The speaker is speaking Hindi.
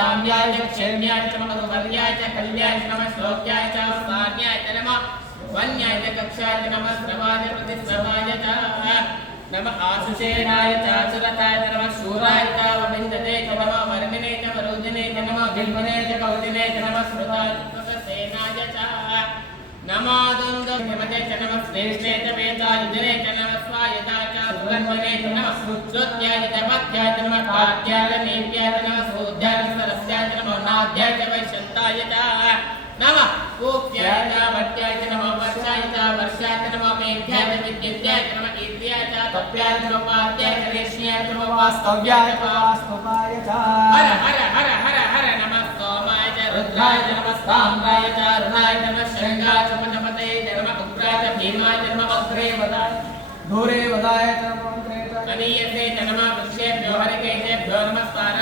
काम्याय च क्षेम्याय च मधुवर्याय च कल्याय च नमः श्लोक्याय च सान्याय च नमः वन्याय च कक्षाय च नमः श्रवाय प्रतिश्रवाय च नमः आशुषेणाय च आचुरताय च नमः शूराय च वमिन्दते च नमः वर्णिने च वरुदिने च नमः बिल्वने च कौदिने च नमः श्रुतात्मकसेनाय च नमो दुन्दुभिमते च नमः श्रेष्ठे च वेदायुधने च नमः स्वायताय च सुगन्धने च नमः श्रुत्याय च पथ्याय च नमः कात्याय च नीत्याय च नमः सूध्याय च सरस्याय च नमः नाद्याय च वैशन्ताय च नमः कूप्याय च वट्याय च नमः वर्षाय च वर्षाय च नमः मेघ्याय च विद्युत्याय च नमः ईर्याय च तप्याय च नमः वाद्याय च रेष्म्याय च नमः वास्तव्याय च वास्तवाय च हर हर हर हर हर नमः सोमाय च रुद्राय च नमः साम्राय च अरुणाय च नमः शृंगाय च पशुपते च नमः उग्राय च भीमाय च नमः अग्रे वदाय धूरे वदाय च नमः अग्रे च कनीयसे च नमः वृक्षेभ्यो हरिकेशेभ्यो नमः पाराय